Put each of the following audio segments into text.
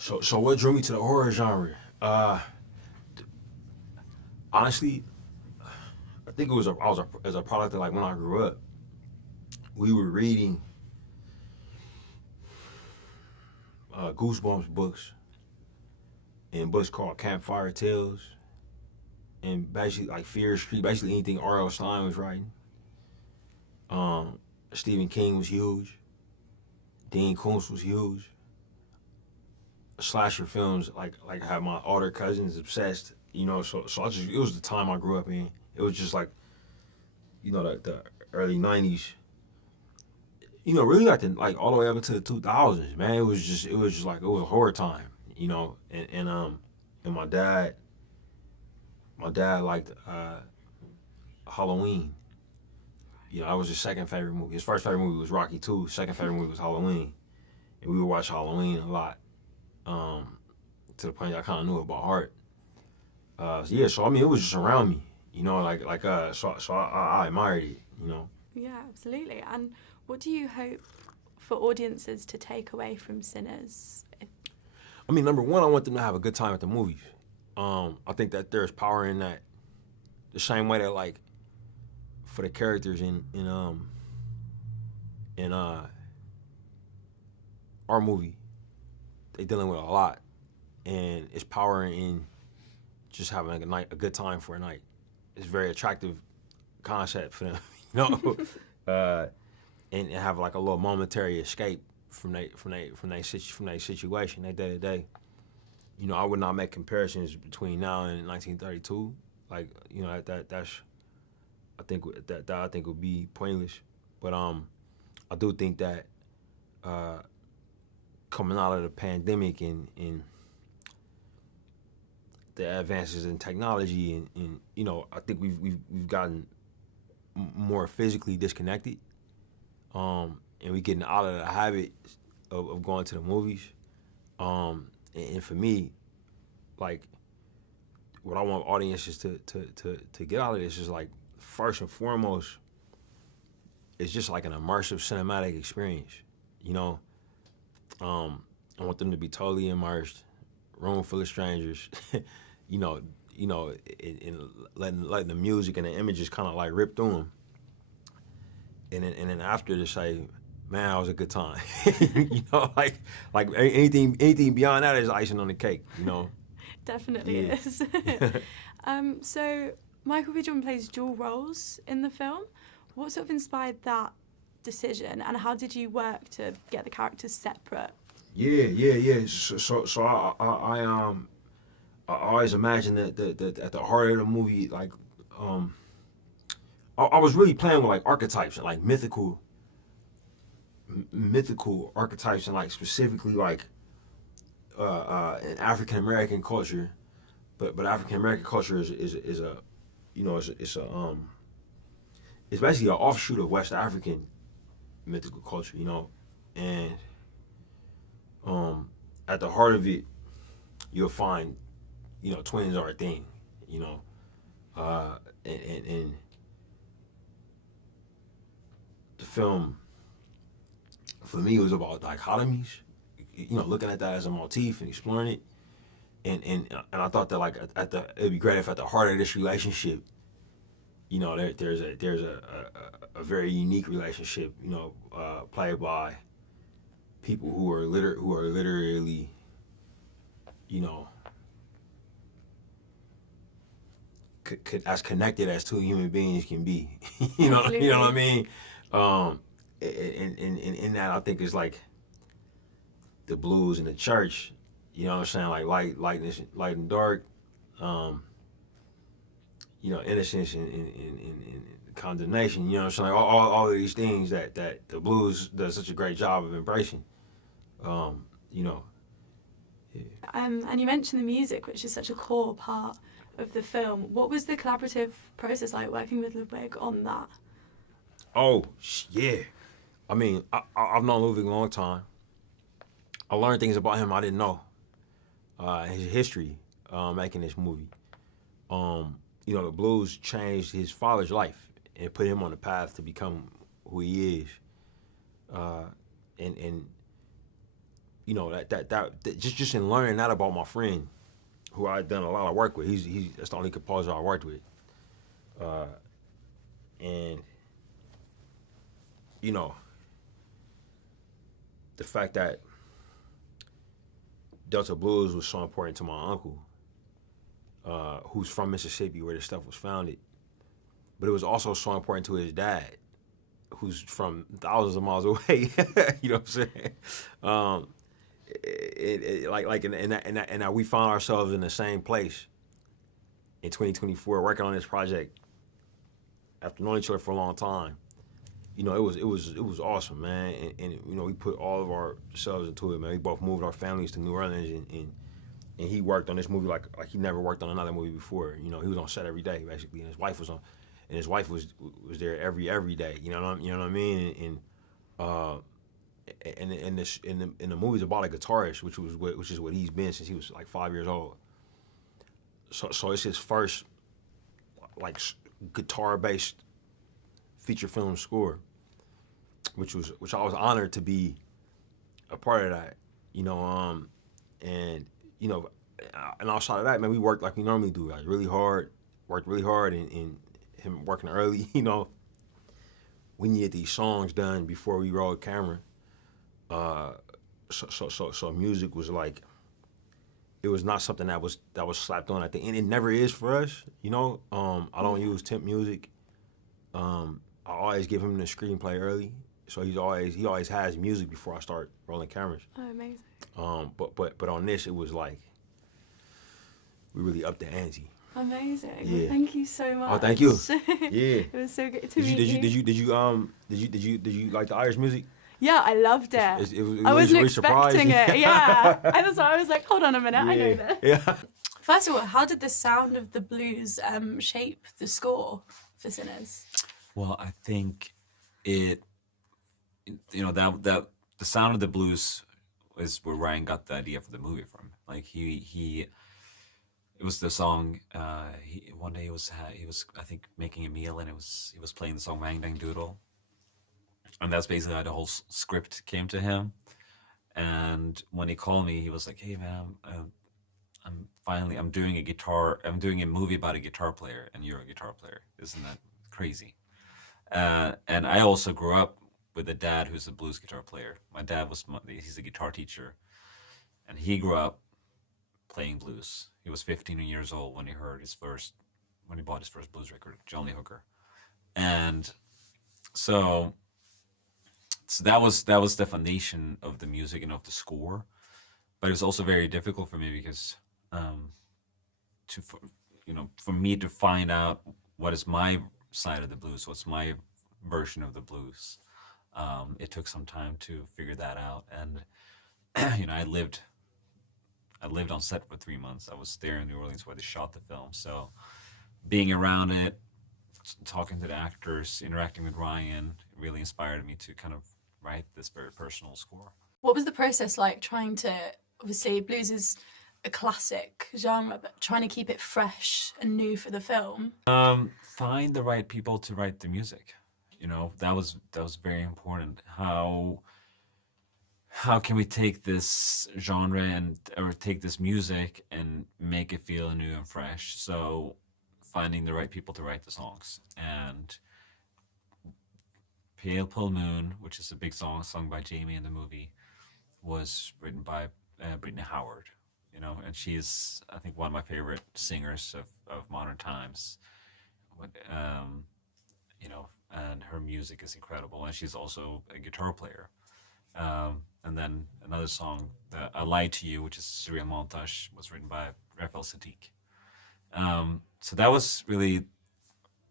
So what drew me to the horror genre? Honestly, I think it was as a product of like when I grew up, we were reading Goosebumps books and books called Campfire Tales and basically like Fear Street, basically anything R.L. Stein was writing. Um, Stephen King was huge. Dean Koontz was huge. Slasher films like had my older cousins obsessed. So I just it was the time I grew up in. It was just like the early '90s. Really like all the way up into the 2000s. Man, it was just like it was a horror time. And my dad liked Halloween. That was his second favorite movie. His first favorite movie was Rocky 2. His second favorite movie was Halloween, and we would watch Halloween a lot. To the point I kind of knew it by heart. So I mean, it was just around me. So I admired it. Yeah, absolutely. And what do you hope for audiences to take away from Sinners? I mean, number one, I want them to have a good time at the movies. I think that there's power in that. The same way that like for the characters in our movie, they dealing with a lot, and it's power in just having a good time for a night. It's a very attractive concept for them, and have like a little momentary escape from their situation, their day to day. I would not make comparisons between now and 1932. Like, that's I think would be pointless. But I do think that coming out of the pandemic and the advances in technology and I think we've gotten more physically disconnected, and we getting out of the habit of going to the movies, and for me, like what I want audiences to get out of this is like first and foremost, it's just like an immersive cinematic experience. I want them to be totally immersed, room full of strangers, and letting the music and the images kind of like rip through them, and then after to say, man, that was a good time. like anything beyond that is icing on the cake. Definitely Yeah. is. So Michael B. Jordan plays dual roles in the film. What sort of inspired that decision, and how did you work to get the characters separate? Yeah. So I always imagined that at the heart of the movie, like I was really playing with like archetypes and like mythical archetypes, and like specifically like in African American culture, but African American culture is a it's basically an offshoot of West African mythical culture, and at the heart of it, you'll find, twins are a thing, and the film for me was about dichotomies, looking at that as a motif and exploring it, and I thought that like it'd be great if at the heart of this relationship, there's a very unique relationship, played by people who are literally, as connected as two human beings can be. You know what I mean? And in that, I think it's like the blues in the church. You know what I'm saying? Like light and dark. Innocence and condemnation. You know what I'm saying? Like all of these things that the blues does such a great job of embracing. Yeah. And you mentioned the music, which is such a core part of the film. What was the collaborative process like working with Ludwig on that? Oh, yeah. I mean, I've known Ludwig a long time. I learned things about him I didn't know. His history making this movie. The blues changed his father's life and put him on the path to become who he is. And you know, that just in learning that about my friend, who I'd done a lot of work with. He's that's the only composer I worked with, and you know, the fact that Delta Blues was so important to my uncle, who's from Mississippi, where this stuff was founded, but it was also so important to his dad, who's from thousands of miles away. You know what I'm saying? And that we found ourselves in the same place in 2024, working on this project after knowing each other for a long time. You know, it was awesome, man. And you know, we put all of ourselves into it, man. We both moved our families to New Orleans, and he worked on this movie like he never worked on another movie before. You know, he was on set every day basically, and his wife was there every day. You know what I mean? And the movie's about a guitarist, which is what he's been since he was like 5 years old. So it's his first like guitar-based feature film score, which I was honored to be a part of that. You know, and you know, and outside of that, man, we worked like we normally do, like worked really hard, and him working early. You know, we needed these songs done before we rolled camera. So music was like, it was not something that was slapped on at the end. It never is for us, you know. I don't use temp music. I always give him the screenplay early, so he always has music before I start rolling cameras. Oh, amazing. But on this, it was like we really upped the ante. Amazing. Yeah. Well, thank you so much. Oh, thank you. Yeah. It was so good to meet you. Did you like the Irish music? Yeah, I loved it. I wasn't expecting it. Yeah. I was like, hold on a minute, I know this. Yeah. First of all, how did the sound of the blues shape the score for Sinners? Well, I think it, you know, that the sound of the blues is where Ryan got the idea for the movie from. Like it was the song. One day he was I think making a meal, and he was playing the song Wang Dang Doodle, and that's basically how the whole script came to him. And when he called me, he was like, "Hey man, I'm doing a movie about a guitar player, and you're a guitar player. Isn't that crazy?" And I also grew up with a dad who's a blues guitar player. My dad he's a guitar teacher, and he grew up playing blues. He was 15 years old when he bought his first blues record, John Lee Hooker. And so that was the foundation of the music and of the score. But it was also very difficult for me because for me to find out what is my side of the blues, what's my version of the blues. It took some time to figure that out. And you know, I lived on set for 3 months. I was there in New Orleans where they shot the film. So being around it, talking to the actors, interacting with Ryan, really inspired me to kind of write this very personal score. What was the process like trying to, obviously blues is a classic genre, but trying to keep it fresh and new for the film? Find the right people to write the music. You know, that was very important. How can we take this genre or take this music and make it feel new and fresh? So finding the right people to write the songs. And Pale Pale Moon, which is a big song sung by Jamie in the movie, was written by Brittany Howard. You know, and she's, I think, one of my favorite singers of modern times. You know, and her music is incredible, and she's also a guitar player. And then another song, I Lied to You, which is a surreal montage, was written by Raphael Sadiq. So that was really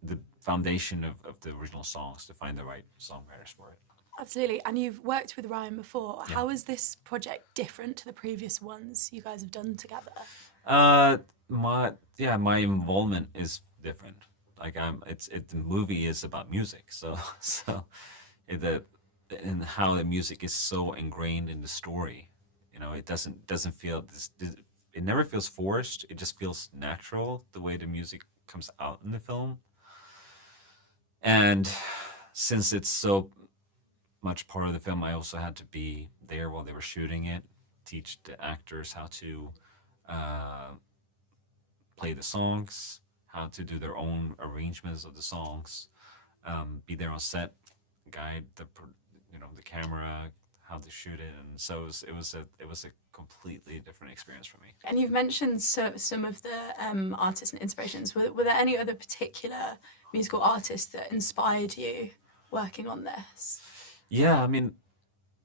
the foundation of the original songs, to find the right songwriters for it. Absolutely. And you've worked with Ryan before. Yeah. How is this project different to the previous ones you guys have done together? My involvement is different. Like the movie is about music, so and how the music is so ingrained in the story. You know, it doesn't feel it never feels forced. It just feels natural the way the music comes out in the film. And since it's so much part of the film, I also had to be there while they were shooting it. teach the actors how to play the songs, how to do their own arrangements of the songs, be there on set, guide the the camera, how to shoot it, and so it was a completely different experience for me. And you've mentioned some of the artists and inspirations. Were there any other particular musical artists that inspired you working on this? Yeah, I mean,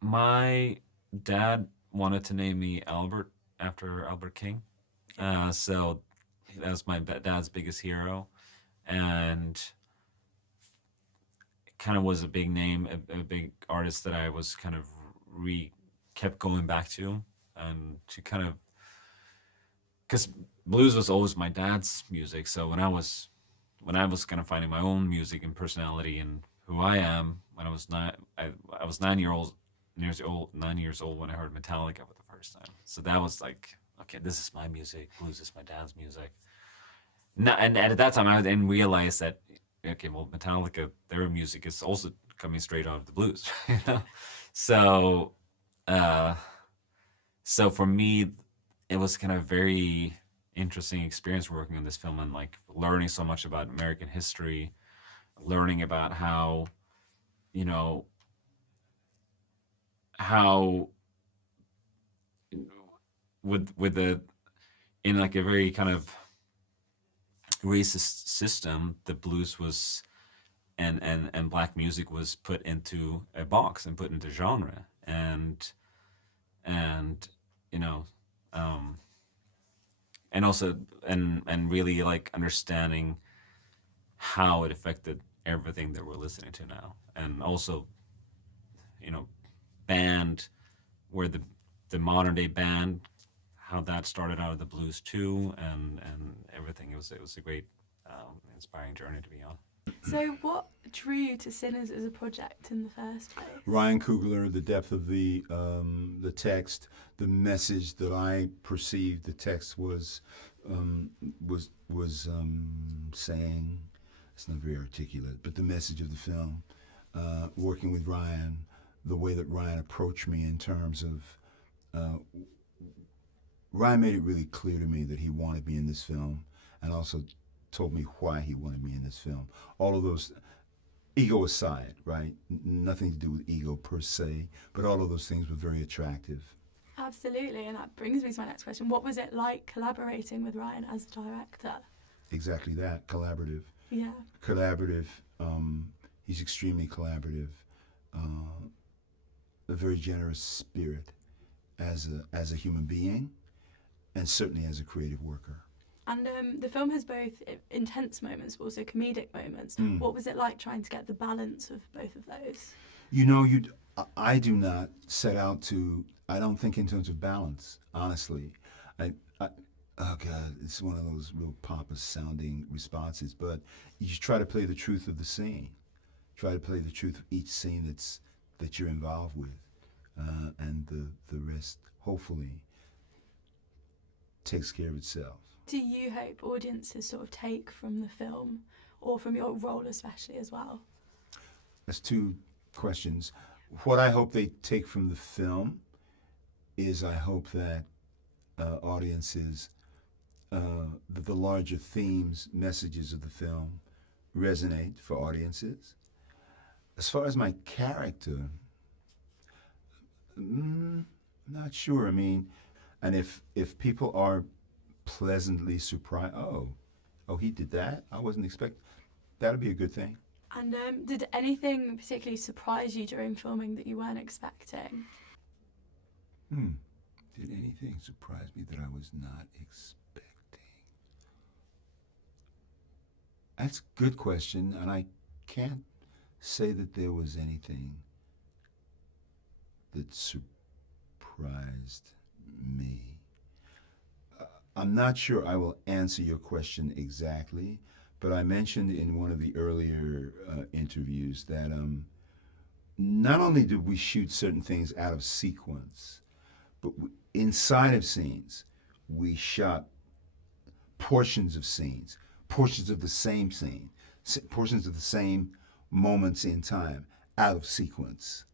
my dad wanted to name me Albert after Albert King, so that's my dad's biggest hero, and kind of was a big name, a big artist that I was kind of kept going back to, and to kind of, because blues was always my dad's music. So when I was kind of finding my own music and personality and who I am, when I was 9 years old when I heard Metallica for the first time. So that was like, okay, this is my music. Blues is my dad's music. And at that time, I then realized that, okay, well, Metallica, their music is also coming straight out of the blues, you know? So for me, it was kind of a very interesting experience working on this film, and like learning so much about American history, learning about how, with the, in like a very kind of racist system, the blues was and black music was put into a box and put into genre, and also and really like understanding how it affected everything that we're listening to now, and also band, where the modern day band, how that started out of the blues too, and everything. It was a great inspiring journey to be on. So what drew you to Sinners as a project in the first place? Ryan Coogler, the depth of the text, the message that I perceived the text was saying. It's not very articulate, but the message of the film. Working with Ryan, the way that Ryan approached me in terms of Ryan made it really clear to me that he wanted me in this film, and also told me why he wanted me in this film. All of those, ego aside, right? Nothing to do with ego per se, but all of those things were very attractive. Absolutely, and that brings me to my next question. What was it like collaborating with Ryan as a director? Exactly that, collaborative. Yeah. Collaborative. He's extremely collaborative. A very generous spirit as a human being, and certainly as a creative worker. And the film has both intense moments but also comedic moments. What was it like trying to get the balance of both of those? I do not set out to, I don't think in terms of balance, honestly. Oh God, it's one of those real pompous sounding responses, but you just try to play the truth of the scene. Try to play the truth of each scene that you're involved with. And the rest, hopefully, takes care of itself. Do you hope audiences sort of take from the film, or from your role especially as well? That's two questions. What I hope they take from the film is I hope that audiences, that the larger themes, messages of the film resonate for audiences. As far as my character, not sure. I mean, and if people are pleasantly surprised, oh, he did that? I wasn't expecting. That'd be a good thing. And did anything particularly surprise you during filming that you weren't expecting? Did anything surprise me that I was not expecting? That's a good question, and I can't say that there was anything that surprised me. I'm not sure I will answer your question exactly, but I mentioned in one of the earlier interviews that not only did we shoot certain things out of sequence, but inside of scenes, we shot portions of scenes, portions of the same scene, portions of the same moments in time out of sequence.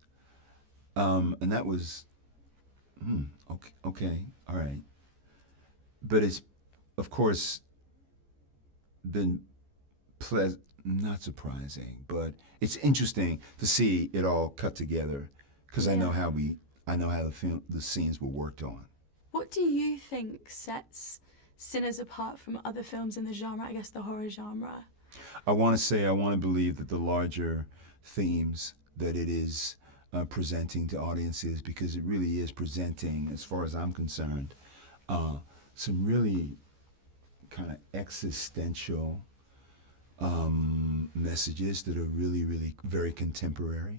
And that was Okay, okay, all right. But it's, of course, been not surprising, but it's interesting to see it all cut together because I know how the scenes were worked on. What do you think sets Sinners apart from other films in the genre, I guess the horror genre? I want to believe that the larger themes that it is presenting to audiences, because it really is presenting, as far as I'm concerned, some really kind of existential messages that are really, really very contemporary.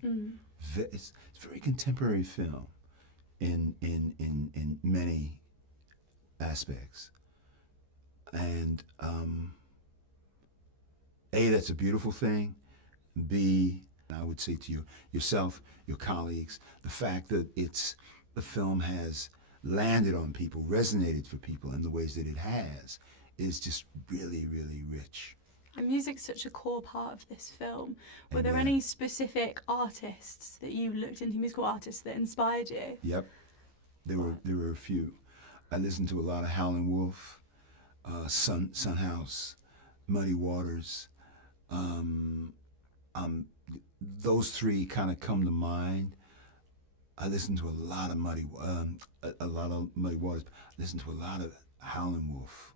It's very contemporary film in many aspects. And A, that's a beautiful thing. B, I would say to yourself, your colleagues, the fact that the film has landed on people, resonated for people in the ways that it has, is just really, really rich. And music's such a core part of this film. Were there Amen. any specific artists that you looked into, musical artists that inspired you? Yep, there were a few. I listened to a lot of Howlin' Wolf, Son House, Muddy Waters. Those three kind of come to mind. I listened to a lot of Muddy Waters. I listened to a lot of Howlin' Wolf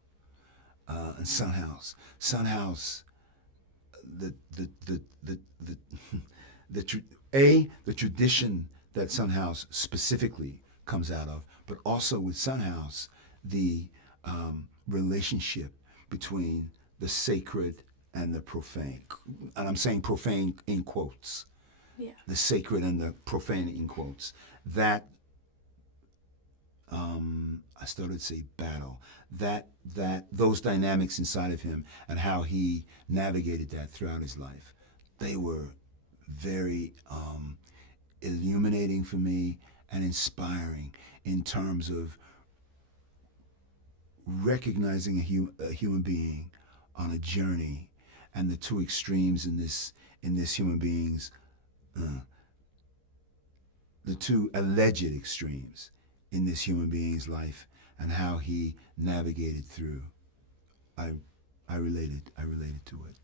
and Son House. Son House, the tradition that Son House specifically comes out of, but also with Son House, the relationship between the sacred and the profane. And I'm saying profane in quotes. Yeah. The sacred and the profane in quotes. That, I started to say battle. Those dynamics inside of him and how he navigated that throughout his life, they were very illuminating for me and inspiring in terms of recognizing a human being on a journey, and the two extremes in this human being's, the two alleged extremes in this human being's life, and how he navigated through. I related to it.